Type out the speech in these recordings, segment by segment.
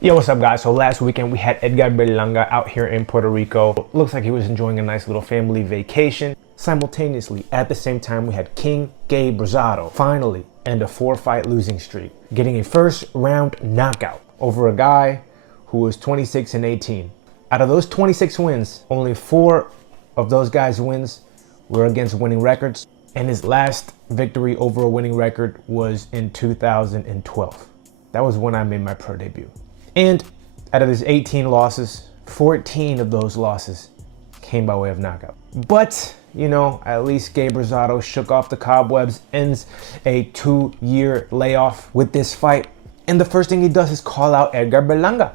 Yo, what's up guys? So last weekend we had Edgar Berlanga out here in Puerto Rico. Looks like he was enjoying a nice little family vacation. Simultaneously, at the same time, we had King Gabe Rosado finally end a 4-fight losing streak, getting a first round knockout over a guy who was 26 and 18. Out of those 26 wins, only 4 of those guys' wins were against winning records, and his last victory over a winning record was in 2012. That was when I made my pro debut. And out of his 18 losses, 14 of those losses came by way of knockout. But, you know, at least Gabe Rosado shook off the cobwebs, ends a 2-year layoff with this fight. And the first thing he does is call out Edgar Berlanga.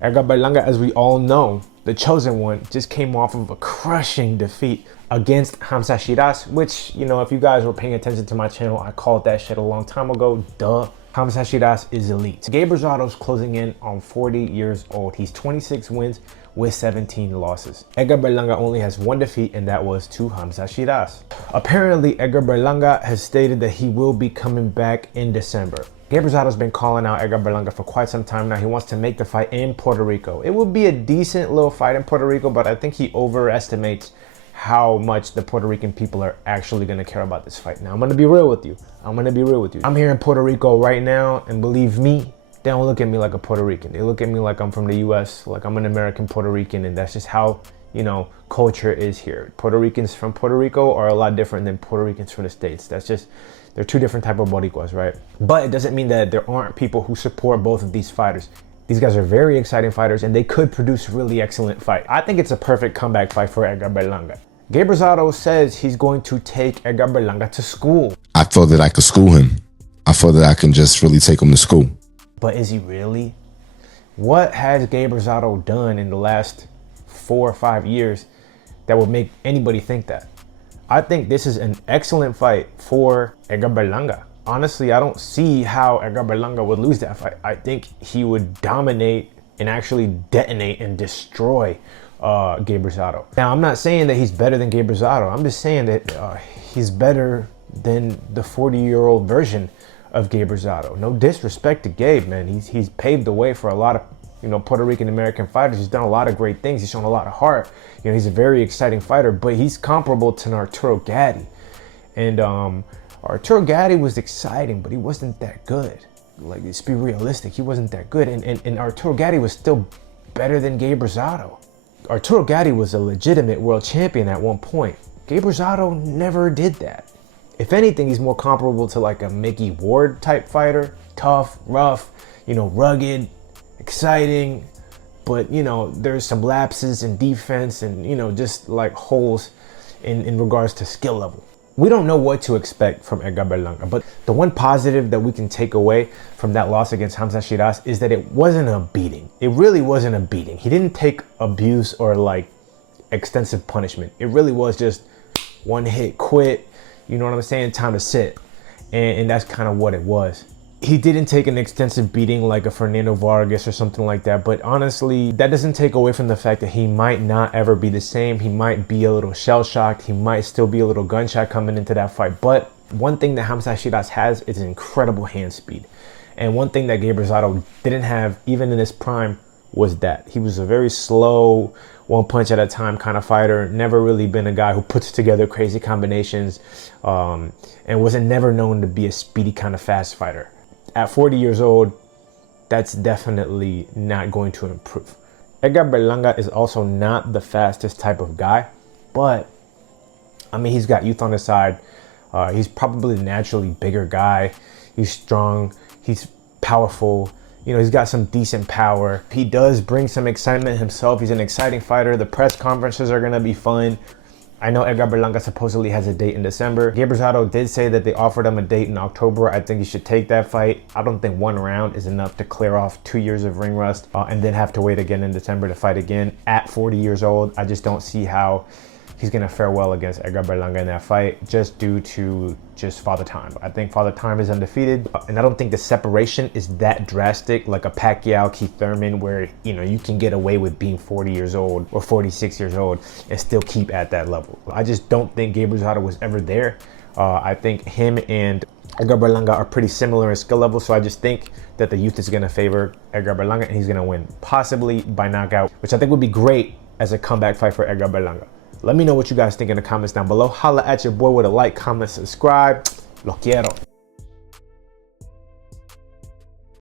Edgar Berlanga, as we all know, the chosen one, just came off of a crushing defeat against Hamza Shiraz, which, you know, if you guys were paying attention to my channel, I called that shit a long time ago. Duh. Hamza Shiraz is elite. Gabe Rosado's closing in on 40 years old. He's 26 wins with 17 losses. Edgar Berlanga only has 1 defeat, and that was to Hamza Shiraz. Apparently, Edgar Berlanga has stated that he will be coming back in December. Gabe Rosado's been calling out Edgar Berlanga for quite some time now. He wants to make the fight in Puerto Rico. It would be a decent little fight in Puerto Rico, but I think he overestimates how much the Puerto Rican people are actually going to care about this fight. Now, I'm going to be real with you. I'm here in Puerto Rico right now, and believe me, they don't look at me like a Puerto Rican. They look at me like I'm from the US, like I'm an American Puerto Rican, and that's just how, you know, culture is here. Puerto Ricans from Puerto Rico are a lot different than Puerto Ricans from the States. That's just, they're 2 different type of Boricuas, right? But it doesn't mean that there aren't people who support both of these fighters. These guys are very exciting fighters, and they could produce really excellent fight. I think it's a perfect comeback fight for Edgar Berlanga. Gabe Rosado says he's going to take Edgar Berlanga to school. I feel that I could school him. I feel that I can just really take him to school. But is he really? What has Gabe Rosado done in the last 4 or 5 years that would make anybody think that? I think this is an excellent fight for Edgar Berlanga. Honestly, I don't see how Edgar Berlanga would lose that fight. I think he would dominate and actually detonate and destroy Gabe Rosado. Now, I'm not saying that he's better than Gabe Rosado. I'm just saying that he's better than the 40-year-old version of Gabe Rosado. No disrespect to Gabe, man. He's paved the way for a lot of, you know, Puerto Rican American fighters. He's done a lot of great things. He's shown a lot of heart. You know, he's a very exciting fighter, but he's comparable to Arturo Gatti. And Arturo Gatti was exciting, but he wasn't that good. Like, let's be realistic, he wasn't that good. And Arturo Gatti was still better than Gabe Rosado. Arturo Gatti was a legitimate world champion at one point. Gabe Rosado never did that. If anything, he's more comparable to like a Mickey Ward type fighter. Tough, rough, you know, rugged, exciting, but, you know, there's some lapses in defense and, you know, just like holes in regards to skill level. We don't know what to expect from Edgar Berlanga, but the one positive that we can take away from that loss against Hamza Shiraz is that it wasn't a beating. It really wasn't a beating. He didn't take abuse or like extensive punishment. It really was just one hit, quit, you know what I'm saying, time to sit. And that's kind of what it was. He didn't take an extensive beating like a Fernando Vargas or something like that, but honestly, that doesn't take away from the fact that he might not ever be the same. He might be a little shell-shocked. He might still be a little gun-shy coming into that fight. But one thing that Hamza Shiraz has is incredible hand speed. And one thing that Gabe Rosado didn't have, even in his prime, was that. He was a very slow, one punch at a time kind of fighter. Never really been a guy who puts together crazy combinations, and wasn't never known to be a speedy kind of fast fighter. At 40 years old, that's definitely not going to improve. Edgar Berlanga is also not the fastest type of guy, but I mean, he's got youth on his side. He's probably a naturally bigger guy. He's strong, he's powerful. You know, he's got some decent power. He does bring some excitement himself. He's an exciting fighter. The press conferences are gonna be fun. I know Edgar Berlanga supposedly has a date in December. Gabe Rosado did say that they offered him a date in October. I think he should take that fight. I don't think 1 round is enough to clear off 2 years of ring rust and then have to wait again in December to fight again at 40 years old. I just don't see how he's gonna fare well against Edgar Berlanga in that fight, just due to just Father Time. I think Father Time is undefeated, and I don't think the separation is that drastic like a Pacquiao, Keith Thurman, where you can get away with being 40 years old or 46 years old and still keep at that level. I just don't think Gabe Rosado was ever there. I think him and Edgar Berlanga are pretty similar in skill level, so I just think that the youth is gonna favor Edgar Berlanga and he's gonna win, possibly by knockout, which I think would be great as a comeback fight for Edgar Berlanga. Let me know what you guys think in the comments down below. Holla at your boy with a like, comment, subscribe. Lo quiero.